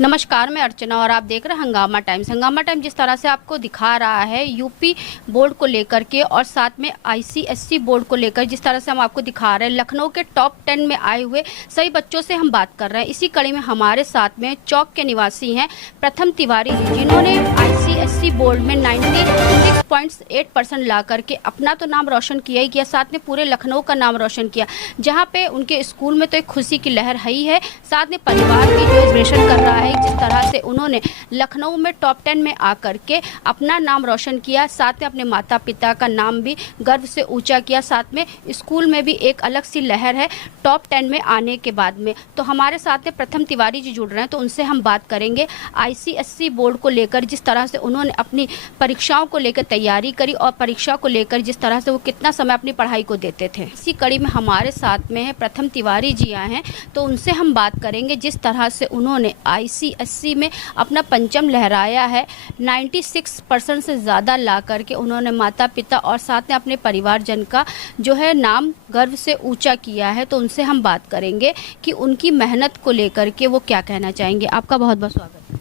नमस्कार, मैं अर्चना और आप देख रहे हैं हंगामा टाइम्स। हंगामा टाइम्स जिस तरह से आपको दिखा रहा है यूपी बोर्ड को लेकर के और साथ में आईसीएसई बोर्ड को लेकर, जिस तरह से हम आपको दिखा रहे हैं लखनऊ के टॉप 10 में आए हुए सभी बच्चों से हम बात कर रहे हैं। इसी कड़ी में हमारे साथ में चौक के निवासी हैं प्रथम तिवारी जी, जिन्होंने आईसीएसई बोर्ड में 96.8% ला करके अपना तो नाम रोशन किया ही किया, साथ में पूरे लखनऊ का नाम रोशन किया। जहाँ पे उनके स्कूल में तो एक खुशी की लहर है ही है, साथ में परिवार भी जो इंस्पिरेशन कर रहा है जिस तरह से उन्होंने लखनऊ में टॉप 10 में आकर के अपना नाम रोशन किया, साथ में अपने माता पिता का नाम भी गर्व से ऊंचा किया, साथ में स्कूल में भी एक अलग सी लहर है टॉप 10 में आने के बाद में। तो हमारे साथ में प्रथम तिवारी जी जुड़ रहे हैं, तो उनसे हम बात करेंगे आईसीएसई बोर्ड को लेकर, जिस तरह से उन्होंने अपनी परीक्षाओं को लेकर तैयारी करी और परीक्षा को लेकर जिस तरह से वो कितना समय अपनी पढ़ाई को देते थे। इसी कड़ी में हमारे साथ में है प्रथम तिवारी जी आए हैं, तो उनसे हम बात करेंगे जिस तरह से उन्होंने आईसीएसई में अपना परचम लहराया है। 96% से ज़्यादा ला करके उन्होंने माता पिता और साथ में अपने परिवारजन का जो है नाम गर्व से ऊंचा किया है। तो उनसे हम बात करेंगे कि उनकी मेहनत को लेकर के वो क्या कहना चाहेंगे। आपका बहुत बहुत स्वागत है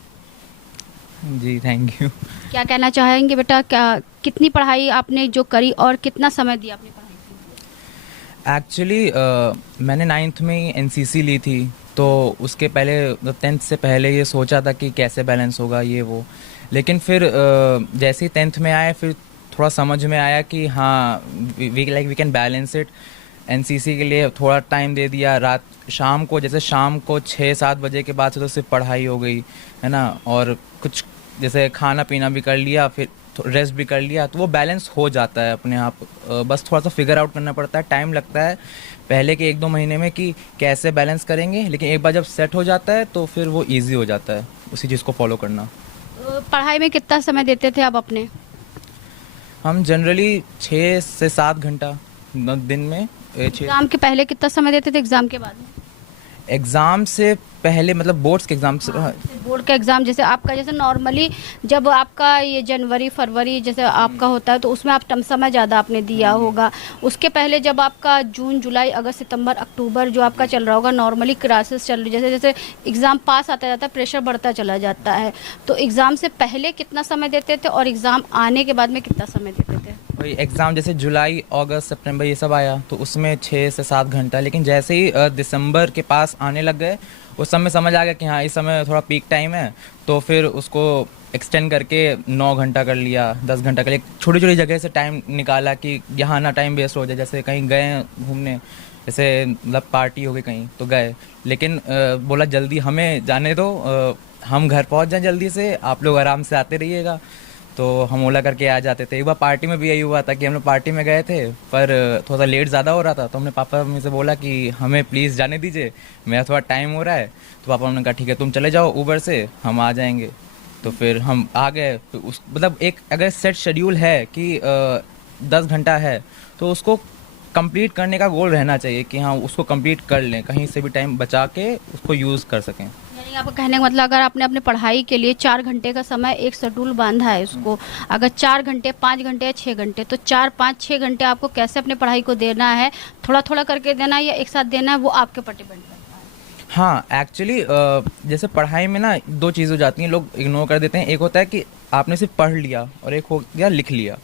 जी, थैंक यू। क्या कहना चाहेंगे बेटा, क्या कितनी पढ़ाई आपने जो करी और कितना समय दिया अपनी पढ़ाई के लिए? एक्चुअली मैंने 9th में ही एनसीसी ली थी, तो उसके पहले 10th से पहले ये सोचा था कि कैसे बैलेंस होगा ये वो। लेकिन फिर जैसे ही 10th में आए फिर थोड़ा समझ में आया कि हाँ we can balance it. NCC के लिए थोड़ा टाइम दे दिया, रात शाम को जैसे शाम को 6-7 बजे के बाद से तो सिर्फ पढ़ाई हो गई है ना, और कुछ जैसे खाना पीना भी कर लिया, फिर रेस्ट भी कर लिया, तो वो बैलेंस हो जाता है अपने आप। बस थोड़ा सा फिगर आउट करना पड़ता है, टाइम लगता है पहले के 1-2 महीने में कि कैसे बैलेंस करेंगे, लेकिन एक बार जब सेट हो जाता है तो फिर वो इजी हो जाता है उसी चीज़ को फॉलो करना। पढ़ाई में कितना समय देते थे आप अपने? हम जनरली 6 से 7 घंटा दिन में। एग्जाम के पहले कितना समय देते थे, एग्जाम के बाद में? एग्ज़ाम से पहले मतलब बोर्ड्स के एग्ज़ाम से। बोर्ड का एग्ज़ाम जैसे आपका, जैसे नॉर्मली जब आपका ये जनवरी फरवरी जैसे आपका होता है तो उसमें आप समय ज़्यादा आपने दिया होगा। उसके पहले जब आपका जून जुलाई अगस्त सितंबर अक्टूबर जो आपका चल रहा होगा, नॉर्मली क्लासेस चल रही, जैसे जैसे एग्ज़ाम पास आता जाता है प्रेशर बढ़ता चला जाता है, तो एग्ज़ाम से पहले कितना समय देते थे और एग्ज़ाम आने के बाद में कितना समय देते थे? वही एग्ज़ाम जैसे जुलाई अगस्त सितंबर ये सब आया तो उसमें 6 से 7 घंटा, लेकिन जैसे ही दिसंबर के पास आने लग गए उस समय समझ आ गया कि हाँ इस समय थोड़ा पीक टाइम है, तो फिर उसको एक्सटेंड करके 9 घंटा कर लिया, 10 घंटा कर लिया। छोटी छोटी जगह से टाइम निकाला कि यहाँ ना टाइम वेस्ट हो जाए, जैसे कहीं गए घूमने, जैसे मतलब पार्टी हो गई कहीं तो गए, लेकिन बोला जल्दी हमें जाने दो, हम घर पहुँच जाएँ जल्दी से, आप लोग आराम से आते रहिएगा। तो हम ओला करके आ जाते थे। एक बार पार्टी में भी यही हुआ था कि हम लोग पार्टी में गए थे पर थोड़ा सा लेट ज़्यादा हो रहा था, तो हमने पापा मम्मी से बोला कि हमें प्लीज़ जाने दीजिए, मेरा थोड़ा टाइम हो रहा है। तो पापा ने कहा ठीक है तुम चले जाओ ऊबर से, हम आ जाएंगे। तो फिर हम आ गए। उस मतलब एक अगर सेट शेड्यूल है कि 10 घंटा है तो उसको कंप्लीट करने का गोल रहना चाहिए कि हाँ उसको कंप्लीट कर लें, कहीं से भी टाइम बचा के उसको यूज़ कर सकें। यानी आपका कहने का मतलब अगर आपने अपने पढ़ाई के लिए 4 घंटे का समय एक शेड्यूल बांधा है उसको, अगर 4 घंटे 5 घंटे या 6 घंटे, तो 4-5-6 घंटे आपको कैसे अपने पढ़ाई को देना है, थोड़ा थोड़ा करके देना है या एक साथ देना है, वो आपके ऊपर डिपेंड करता है। हाँ एक्चुअली जैसे पढ़ाई में ना 2 चीज़ हो जाती हैं, लोग इग्नोर कर देते हैं। एक होता है कि आपने सिर्फ पढ़ लिया और एक हो गया लिख लिया।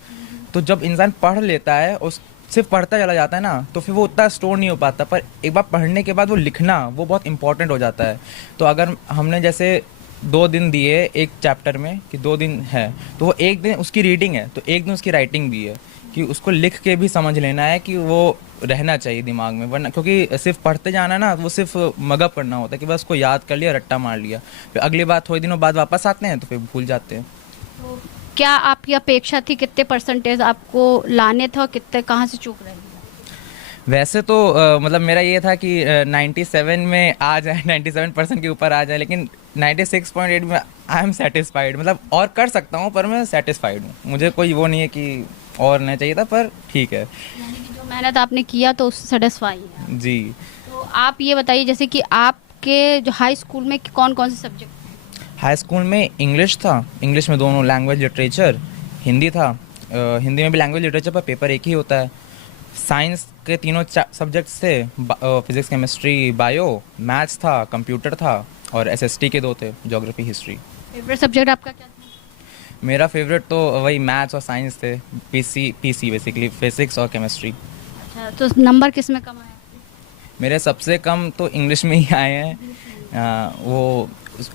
तो जब इंसान पढ़ लेता है और सिर्फ पढ़ता चला जाता है ना तो फिर वो उतना स्टोर नहीं हो पाता, पर एक बार पढ़ने के बाद वो लिखना वो बहुत इंपॉर्टेंट हो जाता है। तो अगर हमने जैसे 2 दिन दिए एक चैप्टर में कि 2 दिन है, तो वो एक दिन उसकी रीडिंग है तो एक दिन उसकी राइटिंग भी है कि उसको लिख के भी समझ लेना है कि वो रहना चाहिए दिमाग में, वरना क्योंकि सिर्फ पढ़ते जाना ना वो सिर्फ मगअप करना होता है कि बस उसको याद कर लिया, रट्टा मार लिया, फिर अगली बार थोड़े दिनों बाद वापस आते हैं तो फिर भूल जाते हैं। तो क्या आपकी अपेक्षा थी, कितने परसेंटेज आपको लाने थे और कितने कहाँ से चूक रहे? वैसे तो मतलब मेरा ये था कि 97 में आ जाए, 97% के ऊपर आ जाए, लेकिन 96.8 में आई एम सेटिस्फाइड। मतलब और कर सकता हूँ पर मैं सेटिस्फाइड हूँ, मुझे कोई वो नहीं है कि और नहीं चाहिए था, पर ठीक है। यानी कि जो मेहनत आपने किया तो उससे सेटिस्फाई है जी। तो आप ये बताइए जैसे कि आपके जो हाई स्कूल में कौन कौन से सब्जेक्ट? हाई स्कूल में इंग्लिश था, इंग्लिश में दोनों लैंग्वेज लिटरेचर, हिंदी था, हिंदी में भी लैंग्वेज लिटरेचर पर पेपर एक ही होता है। साइंस के तीनों सब्जेक्ट्स थे, फिजिक्स केमिस्ट्री बायो, मैथ्स था, कंप्यूटर था और एसएसटी के 2 थे, ज्योग्राफी हिस्ट्री। फेवरेट सब्जेक्ट आपका क्या था? मेरा फेवरेट तो वही मैथ्स और साइंस थे, पीसी बेसिकली फिजिक्स और केमिस्ट्री। अच्छा, तो नंबर किस में कम आया? मेरे सबसे कम तो इंग्लिश में ही आए हैं। वो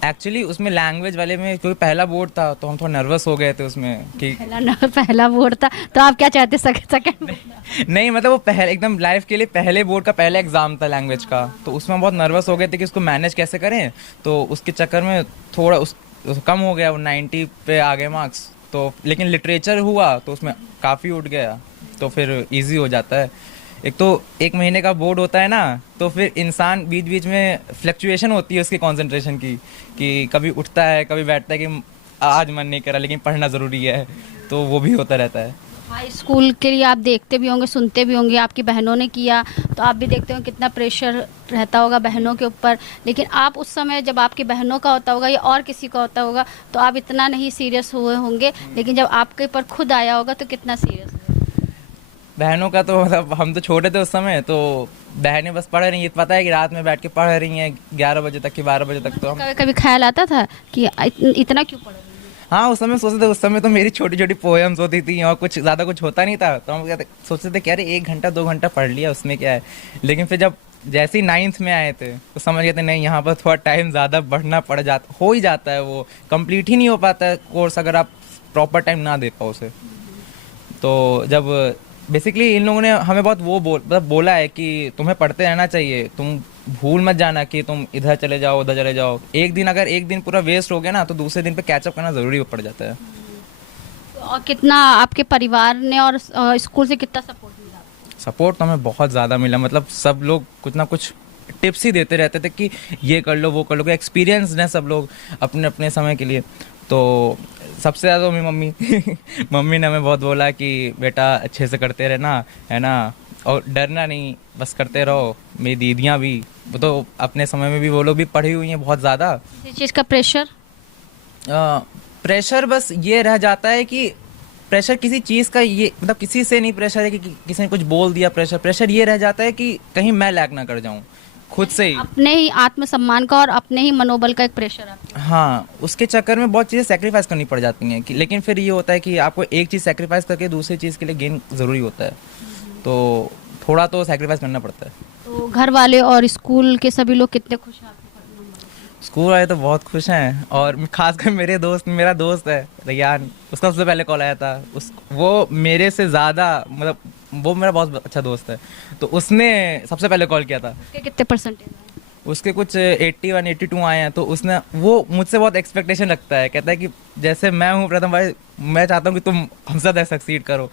एक्चुअली उसमें लैंग्वेज वाले में, क्योंकि पहला बोर्ड था तो हम थोड़ा नर्वस हो गए थे उसमें कि पहला बोर्ड था तो आप क्या चाहते सेकंड? नहीं, मतलब वो पहले एकदम लाइफ के लिए पहले बोर्ड का पहला एग्ज़ाम था लैंग्वेज का, तो उसमें हम बहुत नर्वस हो गए थे कि उसको मैनेज कैसे करें। तो उसके चक्कर में थोड़ा कम हो गया, वो 90 पे आ गए मार्क्स। तो लेकिन लिटरेचर हुआ तो उसमें काफ़ी उठ गया, तो फिर इजी हो जाता है। एक तो 1 महीने का बोर्ड होता है ना, तो फिर इंसान बीच बीच में फ्लक्चुएशन होती है उसकी कंसंट्रेशन की, कि कभी उठता है कभी बैठता है कि आज मन नहीं करा लेकिन पढ़ना ज़रूरी है, तो वो भी होता रहता है। हाई स्कूल के लिए आप देखते भी होंगे, सुनते भी होंगे, आपकी बहनों ने किया तो आप भी देखते हो कितना प्रेशर रहता होगा बहनों के ऊपर। लेकिन आप उस समय जब आपकी बहनों का होता होगा या और किसी का होता होगा तो आप इतना नहीं सीरियस हुए होंगे, लेकिन जब आपके ऊपर खुद आया होगा तो कितना सीरियस हुए? बहनों का तो मतलब हम तो छोटे थे उस समय, तो बहनें बस पढ़ रही हैं, पता है कि रात में बैठ के पढ़ रही हैं 11 बजे तक कि 12 बजे तक, तो हम कभी कभी ख्याल आता था कि इतना क्यों पढ़ रही है? हाँ उस समय सोचते थे। उस समय तो मेरी छोटी छोटी पोएम्स होती थी और कुछ ज़्यादा कुछ होता नहीं था, तो हम कहते सोचते थे कि अरे 1 घंटा 2 घंटा पढ़ लिया उसमें क्या है। लेकिन फिर जब जैसे ही 9th में आए थे तो समझ गए थे नहीं, यहाँ पर थोड़ा टाइम ज़्यादा बढ़ना पड़ जाता, हो ही जाता है, वो कंप्लीट ही नहीं हो पाता है कोर्स अगर आप प्रॉपर टाइम ना दे पाओ उसे। तो जब बेसिकली इन लोगों ने हमें बहुत वो बोला है कि तुम्हें पढ़ते रहना चाहिए, तुम भूल मत जाना कि तुम इधर चले जाओ उधर चले जाओ। अगर एक दिन पूरा वेस्ट हो गया ना, तो दूसरे दिन पे कैचअप करना ज़रूरी पड़ जाता है। और कितना आपके परिवार ने और स्कूल से कितना सपोर्ट मिला? सपोर्ट तो हमें बहुत ज़्यादा मिला, मतलब सब लोग कुछ ना कुछ टिप्स ही देते रहते थे कि ये कर लो वो कर लो, एक्सपीरियंस है सब लोग अपने अपने समय के लिए। तो सबसे ज़्यादा मेरी मम्मी मम्मी ने हमें बहुत बोला कि बेटा अच्छे से करते रहना, है ना, और डरना नहीं, बस करते रहो। मेरी दीदियाँ भी, वो तो अपने समय में भी वो लोग भी पढ़ी हुई हैं बहुत ज़्यादा। किसी चीज़ का प्रेशर बस ये रह जाता है कि प्रेशर किसी चीज़ का, ये मतलब किसी से नहीं प्रेशर है कि किसी ने कुछ बोल दिया। प्रेशर ये रह जाता है कि कहीं मैं लैग ना कर जाऊं खुद से ही, अपने ही आत्मसम्मान का और अपने ही मनोबल का एक प्रेशर आपको। हाँ, उसके चक्कर में बहुत चीज़ें सेक्रीफाइस करनी पड़ जाती हैं कि, लेकिन फिर ये होता है कि आपको एक चीज़ सेक्रीफाइस करके दूसरी चीज़ के लिए गेन ज़रूरी होता है, तो थोड़ा तो सेक्रीफाइस करना पड़ता है। तो घर वाले और स्कूल के सभी लोग कितने खुश हैं आपके पढ़ने में? स्कूल वाले तो बहुत खुश हैं, और खासकर मेरा दोस्त है रियान, उसका सबसे पहले कॉल आया था। वो मेरे से ज़्यादा, मतलब वो मेरा बहुत अच्छा दोस्त है, तो उसने सबसे पहले कॉल किया था। उसके कितने परसेंटेज आए? उसके कुछ 81 82 आए हैं, तो उसने वो मुझसे बहुत एक्सपेक्टेशन रखता है, कहता है कि जैसे मैं हूँ प्रथम भाई, मैं चाहता हूँ कि तुम हमसे ज़्यादा सक्सीड करो।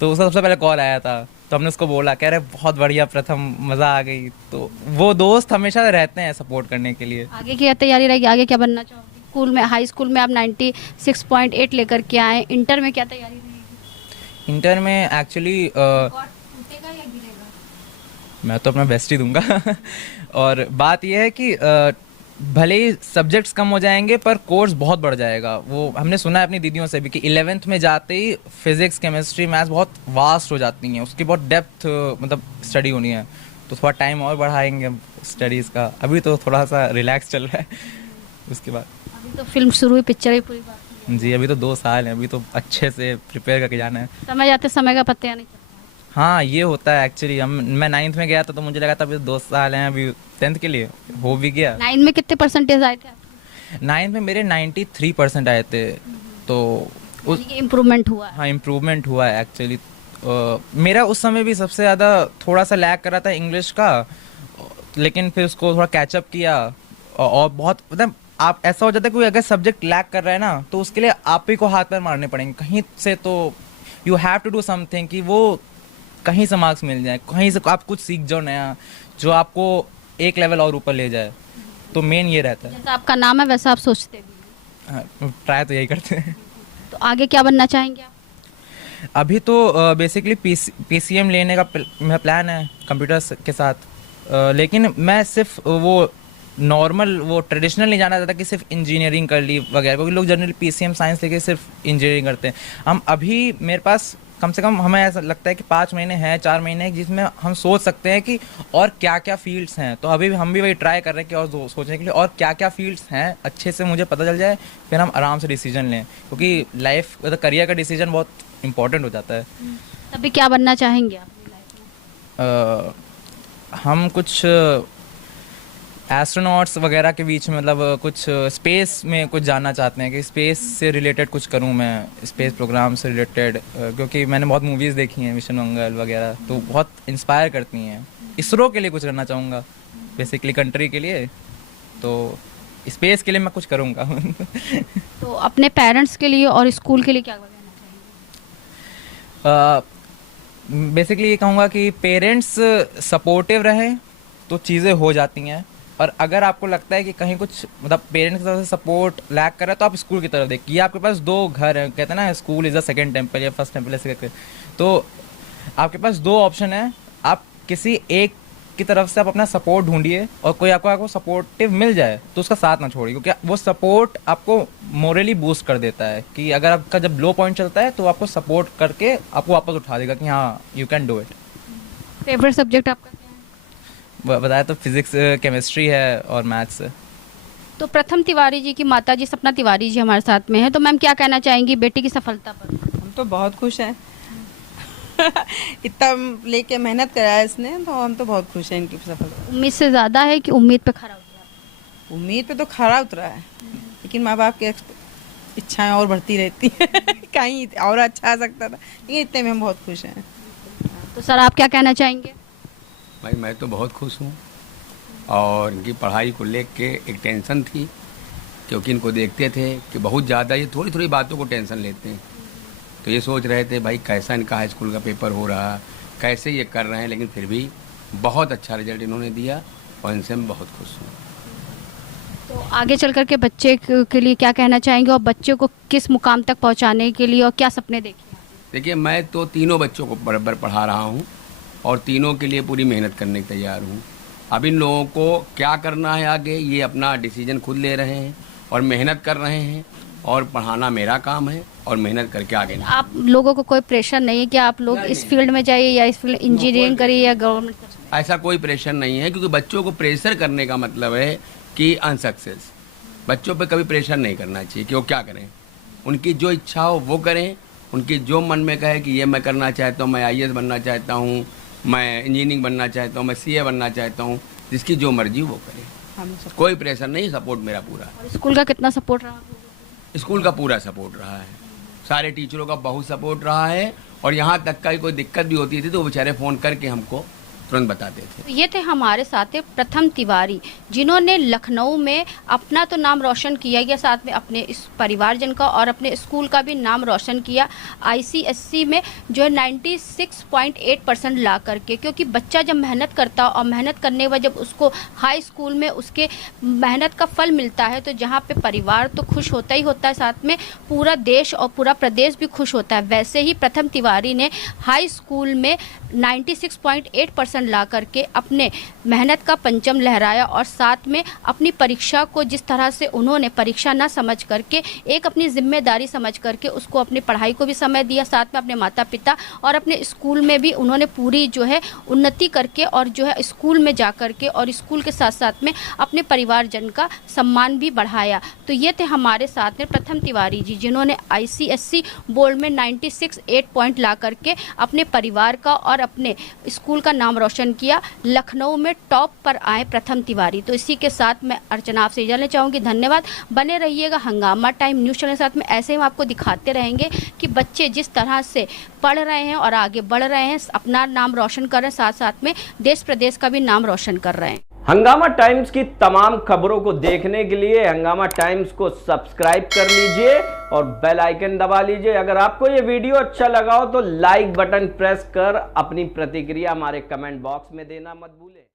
तो उसका सबसे पहले कॉल आया था, तो हमने उसको बोला, कह रहे बहुत बढ़िया प्रथम, मज़ा आ गई। तो वो दोस्त हमेशा रहते हैं सपोर्ट करने के लिए। आगे की क्या तैयारी रहेगी? आगे क्या बनना चाहोगे? स्कूल में, हाई स्कूल में आप 96.8 लेकर के आए, इंटर में क्या तैयारी रहेगी? इंटर में एक्चुअली टूटेगा या गिरेगा? मैं तो अपना बेस्ट ही दूंगा और बात यह है कि भले ही सब्जेक्ट्स कम हो जाएंगे पर कोर्स बहुत बढ़ जाएगा। वो हमने सुना है अपनी दीदियों से भी कि 11th में जाते ही फिजिक्स केमिस्ट्री मैथ्स बहुत वास्ट हो जाती हैं, उसकी बहुत डेप्थ मतलब स्टडी होनी है, तो थोड़ा टाइम और बढ़ाएंगे स्टडीज़ का। अभी तो थोड़ा सा रिलैक्स चल रहा है उसके बाद अभी तो फिल्म शुरू हुई, पिक्चर ही पूरी बाकी है। जी, अभी तो 2 साल हैं, अभी तो अच्छे से प्रिपेयर करके जाना है। समय जाते समय का पता नहीं चलता। हाँ, ये होता है एक्चुअली। मैं 9th में गया था तो मुझे लगा था अभी 2 साल हैं, अभी 10th के लिए हो भी गया। 9 में कितने परसेंटेज आए थे आपके? 9th में मेरे 93% आए थे, तो इम्प्रूवमेंट हुआ है। हाँ, इम्प्रूवमेंट हुआ है एक्चुअली। मेरा उस समय भी सबसे ज़्यादा थोड़ा सा लैग कर रहा था इंग्लिश का, लेकिन फिर उसको थोड़ा कैचअप किया। और बहुत मतलब आप ऐसा हो जाता है कोई अगर सब्जेक्ट लैग कर रहा है ना, तो उसके लिए आप ही को हाथ पैर मारने पड़ेंगे कहीं से, तो you have to do something कि वो कहीं से मार्क्स मिल जाए, कहीं से आप कुछ सीख जाओ नया जो आपको एक लेवल और ऊपर ले जाए। तो मेन ये रहता है। जैसा आपका नाम है वैसा आप सोचते भी हैं। हाँ, ट्राई तो यही करते हैं। तो आगे क्या बनना चाहेंगे आप? अभी तो बेसिकली पीसीएम लेने का मेरा प्लान है कंप्यूटर्स के साथ, लेकिन मैं सिर्फ वो नॉर्मल वो ट्रेडिशनल नहीं जाना चाहता कि सिर्फ इंजीनियरिंग कर ली वगैरह, क्योंकि लोग जनरली पीसीएम साइंस लेके सिर्फ इंजीनियरिंग करते हैं। हम अभी मेरे पास कम से कम हमें ऐसा लगता है कि 5 महीने हैं, 4 महीने हैं, जिसमें हम सोच सकते हैं कि और क्या क्या फील्ड्स हैं। तो अभी हम भी वही ट्राई कर रहे हैं कि और सोचने के लिए और क्या क्या फील्ड्स हैं अच्छे से मुझे पता चल जाए, फिर हम आराम से डिसीजन लें, क्योंकि लाइफ करियर का डिसीजन बहुत इंपॉर्टेंट हो जाता है। तभी क्या बनना चाहेंगे आप अपनी लाइफ में? हम कुछ एस्ट्रोनॉट्स वगैरह के बीच में, मतलब कुछ स्पेस में कुछ जानना चाहते हैं कि स्पेस से रिलेटेड कुछ करूं मैं, स्पेस प्रोग्राम से रिलेटेड, क्योंकि मैंने बहुत मूवीज़ देखी हैं मिशन मंगल वगैरह, तो बहुत इंस्पायर करती हैं। इसरो के लिए कुछ करना चाहूँगा, बेसिकली कंट्री के लिए, तो स्पेस के लिए मैं कुछ करूँगा। तो अपने पेरेंट्स के लिए और स्कूल के लिए क्या कहना चाहेंगे? बेसिकली ये कहूँगा कि पेरेंट्स सपोर्टिव रहें तो चीज़ें हो जाती हैं, और अगर आपको लगता है कि कहीं कुछ मतलब पेरेंट्स की तरफ से सपोर्ट लैक कर रहा है तो आप स्कूल की तरफ देखिए। आपके पास 2 घर हैं, कहते हैं ना school is the second temple या फर्स्ट टेम्पल ऐसे करके, तो आपके पास 2 ऑप्शन है, आप किसी एक की तरफ से आप अपना सपोर्ट ढूंढिए, और कोई आपको सपोर्टिव मिल जाए तो उसका साथ ना छोड़िए, क्योंकि वो सपोर्ट आपको मोरली बूस्ट कर देता है कि अगर आपका जब लो पॉइंट चलता है तो आपको सपोर्ट करके आपको वापस उठा देगा कि हाँ you can do it. Favourite subject आपका क्या है? बताया तो फिजिक्स, केमिस्ट्री है और मैथ्स है। तो प्रथम तिवारी जी की माता जी सपना तिवारी जी हमारे साथ में है, तो मैम क्या कहना चाहेंगी बेटी की सफलता पर? हम तो बहुत खुश हैं। इतना लेके मेहनत कराया इसने, तो हम तो बहुत खुश हैं इनकी सफलता। उम्मीद से ज़्यादा है कि उम्मीद पे खरा उतरा? उम्मीद पे तो खरा उतरा है, लेकिन माँ बाप की इच्छाएं और बढ़ती रहती हैं। कहीं और अच्छा आ सकता था, लेकिन इतने में हम बहुत खुश हैं। तो सर आप क्या कहना चाहेंगे? भाई मैं तो बहुत खुश हूँ, और इनकी पढ़ाई को लेकर के एक टेंशन थी, क्योंकि इनको देखते थे कि बहुत ज़्यादा ये थोड़ी थोड़ी बातों को टेंशन लेते हैं, तो ये सोच रहे थे भाई कैसा इनका हाई स्कूल का पेपर हो रहा, कैसे ये कर रहे हैं, लेकिन फिर भी बहुत अच्छा रिजल्ट इन्होंने दिया, और इनसे मैं बहुत खुश हूँ। तो आगे चल कर के बच्चे के लिए क्या कहना चाहेंगे, और बच्चे को किस मुकाम तक पहुंचाने के लिए और क्या सपने देखे? देखिए मैं तो तीनों बच्चों को बराबर पढ़ा रहा हूँ, और तीनों के लिए पूरी मेहनत करने के तैयार हूँ। अब इन लोगों को क्या करना है आगे, ये अपना डिसीजन खुद ले रहे हैं और मेहनत कर रहे हैं, और पढ़ाना मेरा काम है, और मेहनत करके आगे नहीं। आप लोगों को कोई प्रेशर नहीं है कि आप लोग इस फील्ड में जाइए या इस फील्ड इंजीनियरिंग करिए या गवर्नमेंट? ऐसा कोई प्रेशर नहीं है, क्योंकि बच्चों को प्रेशर करने का मतलब है कि अनसक्सेस। बच्चों पे कभी प्रेशर नहीं करना चाहिए कि वो क्या करें, उनकी जो इच्छा हो वो करें, उनकी जो मन में कहे कि ये मैं करना चाहता हूँ, मैं IAS बनना चाहता हूँ, मैं इंजीनियरिंग बनना चाहता हूँ, मैं CA बनना चाहता हूँ, जिसकी जो मर्जी वो करे, कोई प्रेशर नहीं, सपोर्ट मेरा पूरा। और स्कूल का कितना सपोर्ट रहा? स्कूल का पूरा सपोर्ट रहा है, सारे टीचरों का बहुत सपोर्ट रहा है, और यहाँ तक का कोई दिक्कत भी होती थी तो बेचारे फ़ोन करके हमको तुरंत बताते थे। तो ये थे हमारे साथ प्रथम तिवारी, जिन्होंने लखनऊ में अपना तो नाम रोशन किया या साथ में अपने इस परिवारजन का और अपने स्कूल का भी नाम रोशन किया। ICSE में जो है 96.8% ला करके, क्योंकि बच्चा जब मेहनत करता और मेहनत करने के बाद जब उसको हाई स्कूल में उसके मेहनत का फल मिलता है, तो जहाँ पे परिवार तो खुश होता ही होता है, साथ में पूरा देश और पूरा प्रदेश भी खुश होता है। वैसे ही प्रथम तिवारी ने हाई स्कूल में 96.8% ला करके अपने मेहनत का पंचम लहराया, और साथ में अपनी परीक्षा को जिस तरह से उन्होंने परीक्षा ना समझ करके एक अपनी जिम्मेदारी समझ करके उसको अपनी पढ़ाई को भी समय दिया, साथ में अपने माता पिता और अपने स्कूल में भी उन्होंने पूरी जो है उन्नति करके, और जो है स्कूल में जा करके और स्कूल के साथ साथ में अपने परिवारजन का सम्मान भी बढ़ाया। तो ये थे हमारे साथ में प्रथम तिवारी जी, जिन्होंने ICSE बोर्ड में 96.8 पॉइंट ला करके अपने परिवार का और अपने स्कूल का नाम रोशन किया। लखनऊ में टॉप पर आए प्रथम तिवारी। तो इसी के साथ मैं अर्चना आपसे जानना चाहूँगी, धन्यवाद। बने रहिएगा हंगामा टाइम न्यूज़ चैनल के साथ में, ऐसे ही हम आपको दिखाते रहेंगे कि बच्चे जिस तरह से पढ़ रहे हैं और आगे बढ़ रहे हैं, अपना नाम रोशन कर रहे हैं, साथ साथ में देश प्रदेश का भी नाम रोशन कर रहे हैं। हंगामा टाइम्स की तमाम खबरों को देखने के लिए हंगामा टाइम्स को सब्सक्राइब कर लीजिए और बेल आइकन दबा लीजिए। अगर आपको ये वीडियो अच्छा लगा हो तो लाइक बटन प्रेस कर अपनी प्रतिक्रिया हमारे कमेंट बॉक्स में देना मत भूलें।